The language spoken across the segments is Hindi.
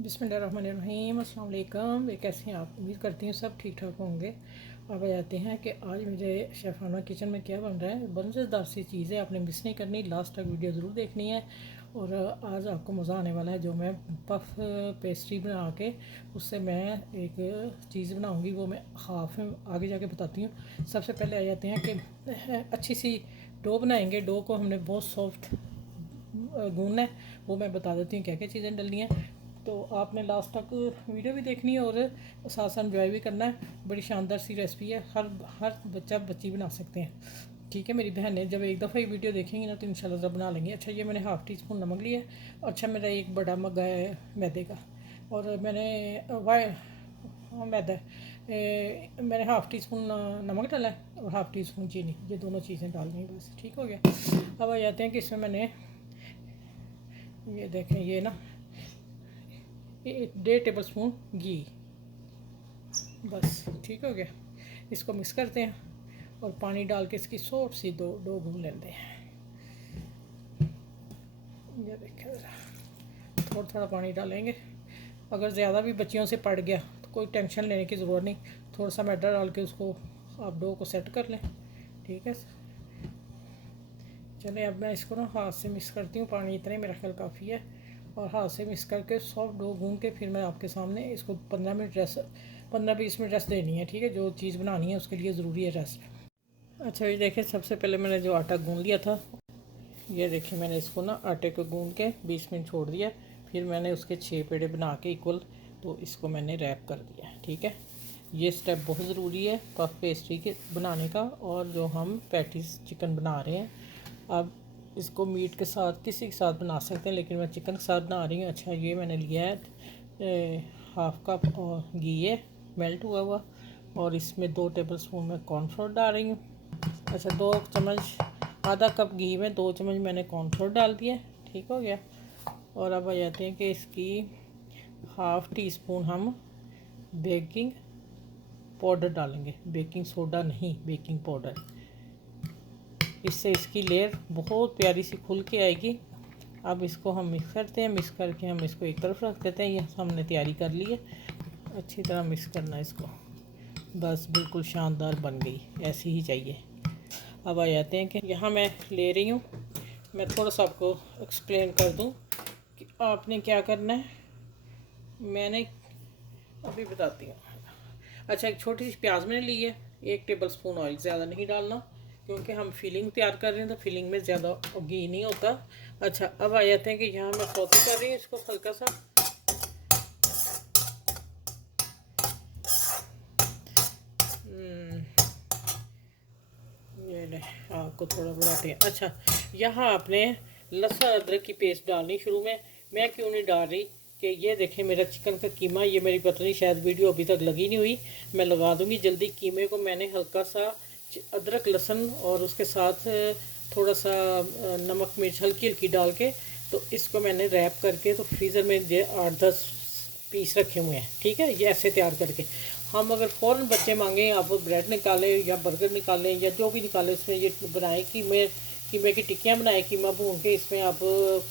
बिस्मिल्लाहिर्रहमानिर्रहीम। अस्सलाम वालेकुम। वे कैसे हैं आप? उम्मीद करती हूँ सब ठीक ठाक होंगे। अब आ जाते हैं कि आज मेरे शेफ़ाना किचन में क्या बन रहा है। मज़ेदार सी चीज़ है, आपने मिस नहीं करनी, लास्ट तक वीडियो ज़रूर देखनी है। और आज आपको मज़ा आने वाला है। जो मैं पफ पेस्ट्री बना के उससे मैं एक चीज़ बनाऊँगी, वो मैं हाफ़ आगे जाके बताती हूँ। सबसे पहले आ जाते हैं कि अच्छी सी डो बनाएंगे। डो को हमने बहुत सॉफ्ट गूंदना है, वो मैं बता देती हूँ क्या क्या चीज़ें डलनी हैं। तो आपने लास्ट तक वीडियो भी देखनी है और साथ साथ एंजॉय भी करना है। बड़ी शानदार सी रेसिपी है, हर बच्चा बच्ची बना सकते हैं। ठीक है, मेरी बहनें जब एक दफ़ा ये वीडियो देखेंगी ना तो इंशाल्लाह ज़रा बना लेंगे। अच्छा, ये मैंने हाफ़ टी स्पून नमक लिया है। अच्छा, मेरा एक बड़ा मग्गा है मैदे का, और मैंने मैदा मैंने हाफ़ टी स्पून नमक डाला है और हाफ़ टी स्पून चीनी, ये दोनों चीज़ें डालनी है बस। ठीक हो गया। अब आ जाते हैं कि इसमें मैंने ये देखें, ये ना 1.5 टेबल स्पून घी, बस ठीक हो गया। इसको मिक्स करते हैं और पानी डाल के इसकी सॉफ्ट सी डो गूंद लेते हैं। ये देखें, ज़रा थोड़ा थोड़ा पानी डालेंगे। अगर ज़्यादा भी बच्चियों से पड़ गया तो कोई टेंशन लेने की ज़रूरत नहीं, थोड़ा सा मैदा डाल के उसको आप डो को सेट कर लें। ठीक है, चलें अब मैं इसको ना हाथ से मिक्स करती हूँ। पानी इतने मेरा ख्याल काफ़ी है। और हाथ से मिक्स करके सॉफ्ट डो गूंद के फिर मैं आपके सामने इसको 15-20 मिनट रेस्ट देनी है। ठीक है, जो चीज़ बनानी है उसके लिए ज़रूरी है रेस्ट। अच्छा, ये देखें, सबसे पहले मैंने जो आटा गूंद लिया था, ये देखिए मैंने इसको ना आटे को गूंद के 20 मिनट छोड़ दिया। फिर मैंने उसके 6 पेड़े बना के इक्वल, तो इसको मैंने रैप कर दिया। ठीक है, ये स्टेप बहुत ज़रूरी है पफ पेस्ट्री के बनाने का। और जो हम पैटीज चिकन बना रहे हैं, अब इसको मीट के साथ किसी के साथ बना सकते हैं, लेकिन मैं चिकन के साथ बना रही हूँ। अच्छा, ये मैंने लिया है हाफ़ कप और घी है मेल्ट हुआ हुआ, और इसमें 2 टेबल स्पून मैं कॉर्नफ्लोर डाल रही हूँ। अच्छा, 2 चम्मच, आधा कप घी में 2 चम्मच मैंने कॉर्नफ्लोर डाल दिया। ठीक हो गया। और अब आ जाते हैं कि इसकी हाफ़ टी स्पून हम बेकिंग पाउडर डालेंगे, बेकिंग सोडा नहीं, बेकिंग पाउडर। इससे इसकी लेयर बहुत प्यारी सी खुल के आएगी। अब इसको हम मिक्स करते हैं, मिक्स करके हम इसको एक तरफ रख देते हैं। ये हमने तैयारी कर ली है। अच्छी तरह मिक्स करना है इसको, बस बिल्कुल शानदार बन गई, ऐसी ही चाहिए। अब आ जाते हैं कि यहाँ मैं ले रही हूँ, मैं थोड़ा सा आपको एक्सप्लेन कर दूँ कि आपने क्या करना है। मैंने अभी बताती हूँ। अच्छा, एक छोटी सी प्याज मैंने ली है, 1 टेबल स्पून ऑयल, ज़्यादा नहीं डालना क्योंकि हम फिलिंग तैयार कर रहे हैं, तो फिलिंग में ज़्यादा घी नहीं होता। अच्छा, अब आ जाते हैं कि यहाँ मैं सौते कर रही हूँ इसको हल्का सा। ये ले, आपको थोड़ा बढ़ाते हैं। अच्छा, यहाँ आपने लहसुन अदरक की पेस्ट डालनी शुरू में। मैं क्यों नहीं डाल रही कि ये देखें मेरा चिकन का कीमा, ये मेरी पता नहीं शायद वीडियो अभी तक लगी नहीं हुई, मैं लगा दूँगी जल्दी। कीमे को मैंने हल्का सा अदरक लहसुन और उसके साथ थोड़ा सा नमक मिर्च हल्की हल्की डाल के, तो इसको मैंने रैप करके तो फ्रीज़र में 8-10 पीस रखे हुए हैं। ठीक है, ये ऐसे तैयार करके हम अगर फ़ौरन बच्चे मांगें, आप ब्रेड निकालें या बर्गर निकालें या जो भी निकालें, इसमें ये बनाएं कि मैं कीमे की टिक्कियाँ बनाएं, कीमा भून के इसमें आप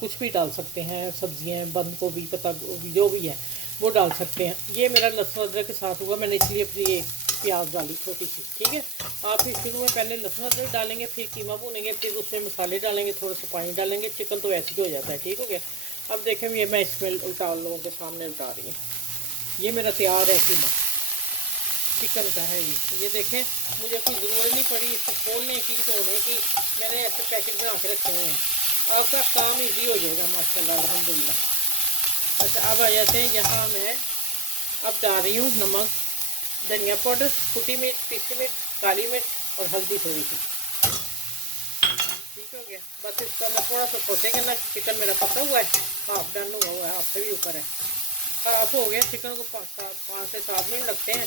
कुछ भी डाल सकते हैं, सब्जियाँ, बंद गोभी, पत्ता गोभी, जो भी है वो डाल सकते हैं। ये मेरा लहसुन अदरक के साथ हुआ, मैंने इसलिए अपनी ये प्याज डाली छोटी सी। ठीक है, आप इस शुरू में पहले लहसुन अदरक डालेंगे, फिर कीमा भूनेंगे, फिर उसमें मसाले डालेंगे, थोड़ा सा पानी डालेंगे, चिकन तो ऐसे ही हो जाता है। ठीक हो गया। अब देखें, ये मैं इसमें उल्टा लोगों के सामने उल्टा रही हूँ। ये मेरा तैयार है कीमा, चिकन का है ये देखें, मुझे कोई ज़रूरत नहीं पड़ी इसको खोलने की, धोने की, मैंने ऐसे पैकेट बना के रखे हुए हैं। आपका काम इजी हो जाएगा माशाल्लाह, अल्हम्दुलिल्लाह। अच्छा, अब आ जाते हैं, यहाँ मैं अब डाल रही हूँ नमक, धनिया पाउडर, कुटी मिर्च, पीसी मिर्च, काली मिर्च और हल्दी थोड़ी सी। ठीक हो गया। बस इसका मैं थोड़ा सा सोचे करना। चिकन मेरा पका हुआ है, हाफ डन हुआ है, हाफ से भी ऊपर है, हाफ हो गया। चिकन को 5 से 7 मिनट लगते हैं।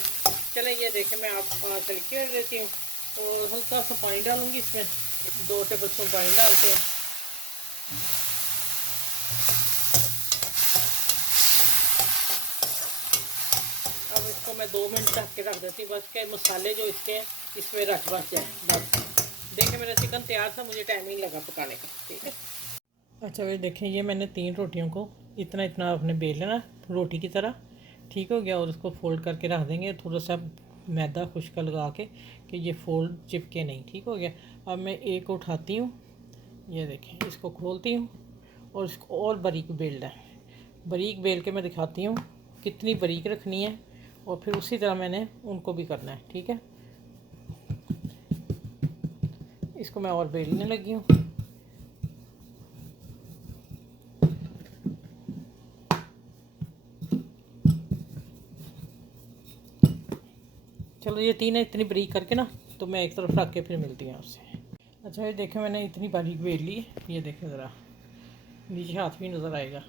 चलें, ये देखें, मैं आप तरीके कर देती हूँ। और हल्का सा पानी डालूंगी इसमें, 2 टेबल स्पून पानी डालते हैं। अब इसको मैं 2 मिनट ढक के रख देती हूँ, बस के मसाले जो इसके हैं इसमें रच बच जाए बस। देखें, मेरा चिकन तैयार था, मुझे टाइम ही लगा पकाने का। ठीक है। अच्छा, ये देखें, ये मैंने 3 रोटियों को इतना इतना आपने बेल लेना रोटी की तरह, ठीक हो गया। और उसको फोल्ड करके रख देंगे थोड़ा सा मैदा खुश्का लगा के कि ये फोल्ड चिपके नहीं, ठीक हो गया। अब मैं एक उठाती हूँ, ये देखें, इसको खोलती हूँ और इसको और बारीक बेलना है। बारीक बेल के मैं दिखाती हूँ कितनी बारीक रखनी है, और फिर उसी तरह मैंने उनको भी करना है, ठीक है। इसको मैं और बेलने लगी हूँ। चलो ये तीन है, इतनी बारीक करके ना, तो मैं एक तरफ रख के फिर मिलती हूँ आपसे। अच्छा ये देखें मैंने इतनी बारीक बेल ली, ये देखें ज़रा, नीचे हाथ भी नज़र आएगा,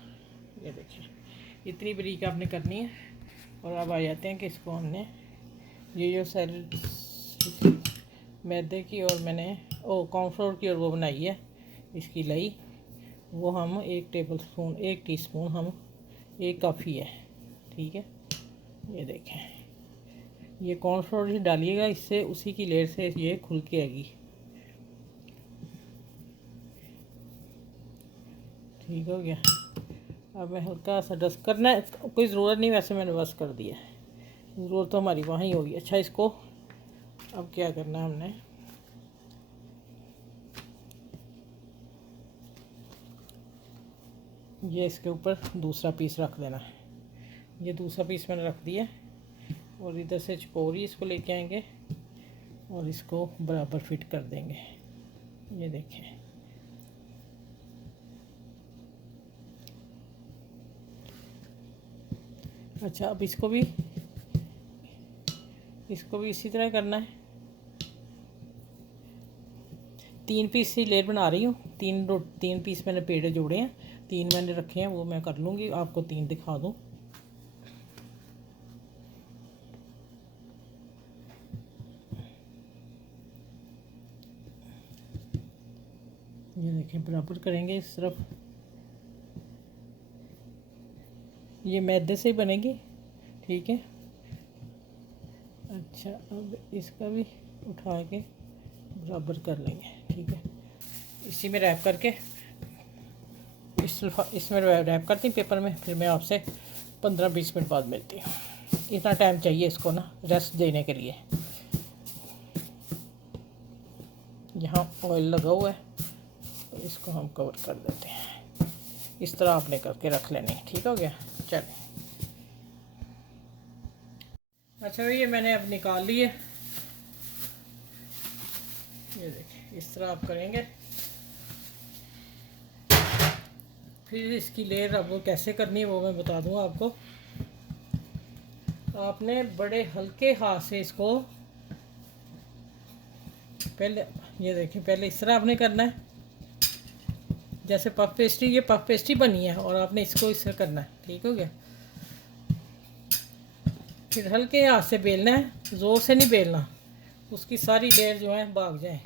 ये देखें इतनी बारीक आपने करनी है। और अब आ जाते हैं कि इसको हमने ये जो सैलड मैदे की और मैंने कॉर्नफ्लोर की और वो बनाई है इसकी लई, वो हम 1 टेबल स्पून 1 टीस्पून हम, एक काफ़ी है, ठीक है। ये देखें, ये कॉर्नफ्लोर ही डालिएगा, इससे उसी की लेयर से ये खुल के आएगी, ठीक हो गया। अब मैं हल्का सा डस्ट करना है, कोई ज़रूरत नहीं, वैसे मैंने बस कर दिया है, ज़रूरत तो हमारी वहाँ ही होगी। अच्छा इसको अब क्या करना है हमने, ये इसके ऊपर दूसरा पीस रख देना है। ये दूसरा पीस मैंने रख दिया, और इधर से चकोरी इसको लेके आएंगे और इसको बराबर फिट कर देंगे, ये देखें। अच्छा अब इसको भी इसी तरह करना है। 3 पीस ही लेयर बना रही हूँ, 3 पीस मैंने पेड़े जोड़े हैं, 3 मैंने रखे हैं, वो मैं कर लूँगी, आपको 3 दिखा दूँ। ये देखें बराबर करेंगे इस तरफ, ये मैदे से ही बनेगी, ठीक है। अच्छा अब इसका भी उठा के बराबर कर लेंगे, ठीक है। इसी में रैप करके इसमें रैप करती हूँ पेपर में, फिर मैं आपसे 15-20 मिनट बाद मिलती हूँ। इतना टाइम चाहिए इसको ना रेस्ट देने के लिए। यहाँ ऑयल लगा हुआ है, तो इसको हम कवर कर देते हैं, इस तरह आपने करके रख लेने, ठीक हो गया। चलें, अच्छा ये मैंने अब निकाल लिए, ये देखिए इस तरह आप करेंगे। फिर इसकी लेयर अब वो कैसे करनी है वो मैं बता दूंगा आपको। आपने बड़े हल्के हाथ से इसको पहले, ये देखिए पहले इस तरह आपने करना है, जैसे पफ पेस्ट्री, ये पफ पेस्ट्री बनी है, और आपने इसको इस तरह करना है, ठीक हो गया। फिर हल्के हाथ से बेलना है, ज़ोर से नहीं बेलना, उसकी सारी लेयर जो है भाग जाए।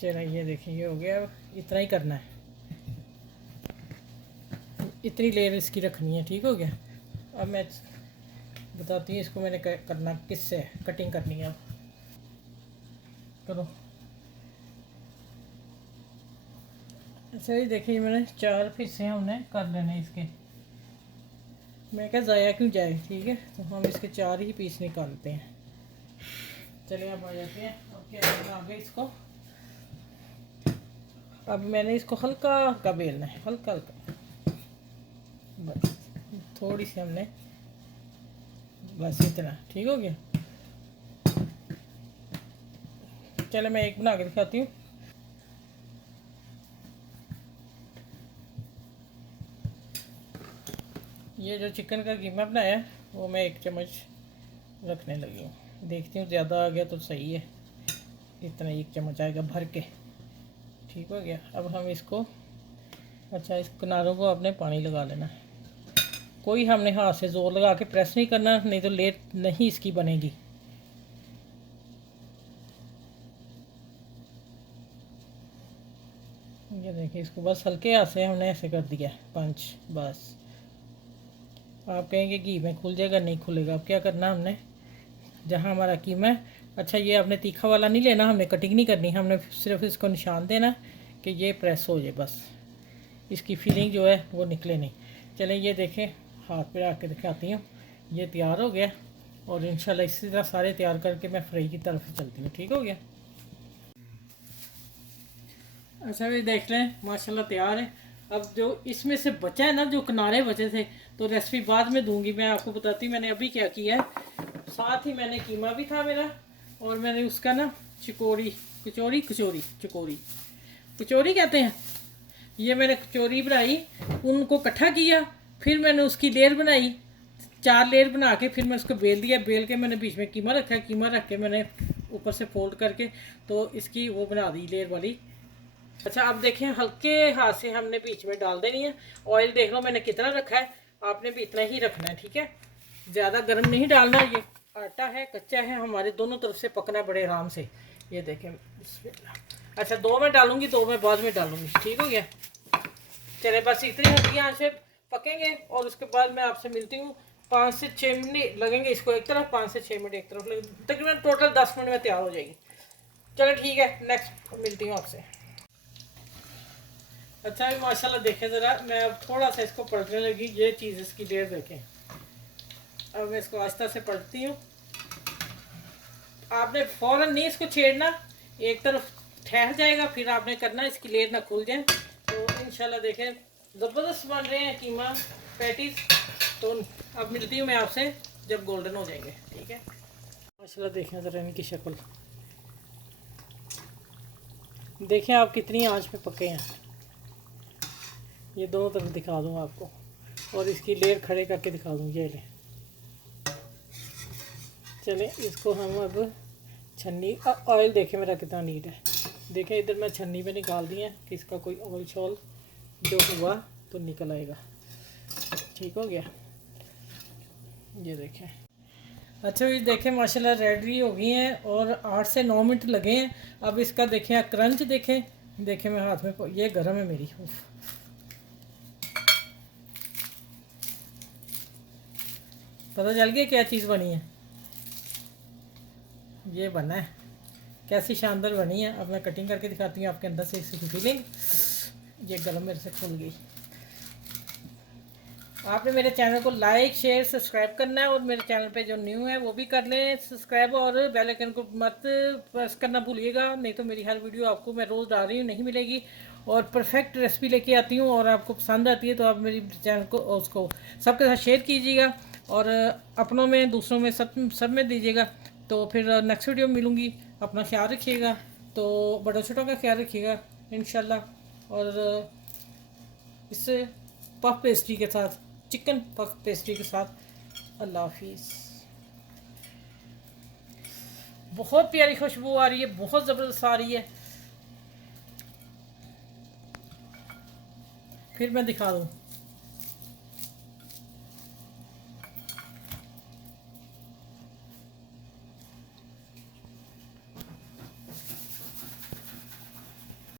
चलिए ये देखिए ये हो गया, इतना ही करना है, इतनी लेयर इसकी रखनी है, ठीक हो गया। अब मैं बताती हूँ इसको मैंने करना किससे कटिंग करनी है, अब करो। अच्छा ये देखिए मैंने 4 हिस्से हमने कर लेने इसके, मैं क्या ज़ाया क्यों जाए, ठीक है। तो हम इसके 4 ही पीस निकालते हैं। चलिए अब आ जाते हैं, अब क्या करना आगे इसको। अब मैंने इसको हल्का हल्का बेलना है, हल्का हल्का, बस थोड़ी सी हमने, बस इतना, ठीक हो गया। चलो मैं एक बना के दिखाती हूँ। ये जो चिकन का कीमा बनाया है वो मैं 1 चम्मच रखने लगी हूँ, देखती हूँ ज़्यादा आ गया तो सही है, इतना 1 चम्मच आएगा भर के, ठीक हो गया। अब हम इसको, अच्छा इस किनारों को आपने पानी लगा लेना है, कोई हमने हाथ से ज़ोर लगा के प्रेस नहीं करना, नहीं तो लेट नहीं इसकी बनेगी। ये देखिए इसको बस हल्के हाथ से हमने ऐसे कर दिया पंच, बस। आप कहेंगे घी में खुल जाएगा, नहीं खुलेगा। अब क्या करना हमने, जहाँ हमारा कीमा है, अच्छा ये आपने तीखा वाला नहीं लेना, हमने कटिंग नहीं करनी, हमने सिर्फ इसको निशान देना कि ये प्रेस हो जाए, बस इसकी फीलिंग जो है वो निकले नहीं। चलें ये देखें, हाथ पे रख के दिखाती हूँ। ये तैयार हो गया और इंशाल्लाह इसी तरह सारे तैयार करके मैं फ्राई की तरफ चलती हूँ। ठीक हो गया। अच्छा भी देख लें, माशाल्लाह तैयार है। अब जो इसमें से बचा है ना, जो किनारे बचे थे, तो रेसिपी बाद में दूंगी। मैं आपको बताती हूँ मैंने अभी क्या किया है। साथ ही मैंने कीमा भी था मेरा, और मैंने उसका ना चिकोरी कचौरी कचौरी चकोरी कचौरी कहते हैं, ये मैंने कचौरी बनाई, उनको इकट्ठा किया, फिर मैंने उसकी लेयर बनाई, 4 लेयर बना के फिर मैं उसको बेल दिया। बेल के मैंने बीच में कीमा रखा, कीमा रख के मैंने ऊपर से फोल्ड करके तो इसकी वो बना दी लेयर वाली। अच्छा अब देखें, हल्के हाथ से हमने बीच में डाल देनी है। ऑयल देख लो मैंने कितना रखा है, आपने भी इतना ही रखना है। ठीक है, ज़्यादा गर्म नहीं डालना। ये आटा है, कच्चा है, हमारे दोनों तरफ से पकना है बड़े आराम से। ये देखें, अच्छा 2 में डालूंगी, 2 में बाद में डालूंगी। ठीक हो गया। चले बस इतनी हल्की आंच पे पकेंगे और उसके बाद मैं आपसे मिलती हूँ। 5 से 6 मिनट लगेंगे इसको एक तरफ, 5 से 6 मिनट एक तरफ लगेंगे, तकरीबन टोटल 10 मिनट में तैयार हो जाएगी। चलो ठीक है, नेक्स्ट मिलती हूँ आपसे। अच्छा भी माशाल्लाह देखें ज़रा, मैं अब थोड़ा सा इसको पलटने लगी। ये चीज़ इसकी लेयर देखें। अब मैं इसको आस्ता से पलटती हूँ। आपने फ़ौरन नहीं इसको छेड़ना, एक तरफ ठहर जाएगा, फिर आपने करना इसकी लेयर ना खुल जाए। तो इंशाल्लाह देखें ज़बरदस्त बन रहे हैं कीमा पैटीज। तो अब मिलती हूँ मैं आपसे जब गोल्डन हो जाएंगे। ठीक है, माशाल्लाह देखें ज़रा इनकी शक्ल देखें आप कितनी आंच पे पके हैं। ये दोनों तरफ दिखा दूँ आपको, और इसकी लेयर खड़े करके दिखा दूँ। ये ले, चलें इसको हम अब छन्नी, ऑयल देखें मेरा कितना नीट है। देखें इधर मैं छन्नी पे निकाल दी है कि इसका कोई ऑयल शॉल जो हुआ तो निकल आएगा। ठीक हो गया, ये देखें। अच्छा ये देखें माशाल्लाह रेडी हो गई हैं और 8 से 9 मिनट लगे हैं। अब इसका देखें क्रंच देखें, देखें मैं हाथ में, ये गर्म है मेरी। पता चल गया क्या चीज़ बनी है। ये बना है, कैसी शानदार बनी है। अब मैं कटिंग करके दिखाती हूँ आपके अंदर से इसकी फीलिंग। ये गरम मेरे से खुल गई। आपने मेरे चैनल को लाइक शेयर सब्सक्राइब करना है, और मेरे चैनल पे जो न्यू है वो भी कर लें सब्सक्राइब, और बेल आइकन को मत प्रेस करना भूलिएगा, नहीं तो मेरी हर वीडियो आपको मैं रोज़ डाल रही हूँ नहीं मिलेगी। और परफेक्ट रेसिपी लेके आती हूँ, और आपको पसंद आती है तो आप मेरी चैनल को उसको सबके साथ शेयर कीजिएगा, और अपनों में दूसरों में सब में दीजिएगा। तो फिर नेक्स्ट वीडियो में मिलूँगी। अपना ख्याल रखिएगा, तो बड़ा छोटों का ख्याल रखिएगा इंशाल्लाह। और इस पफ पेस्ट्री के साथ, चिकन पफ पेस्ट्री के साथ, अल्लाह हाफिज़। बहुत प्यारी खुशबू आ रही है, बहुत ज़बरदस्त आ रही है। फिर मैं दिखा दूँ।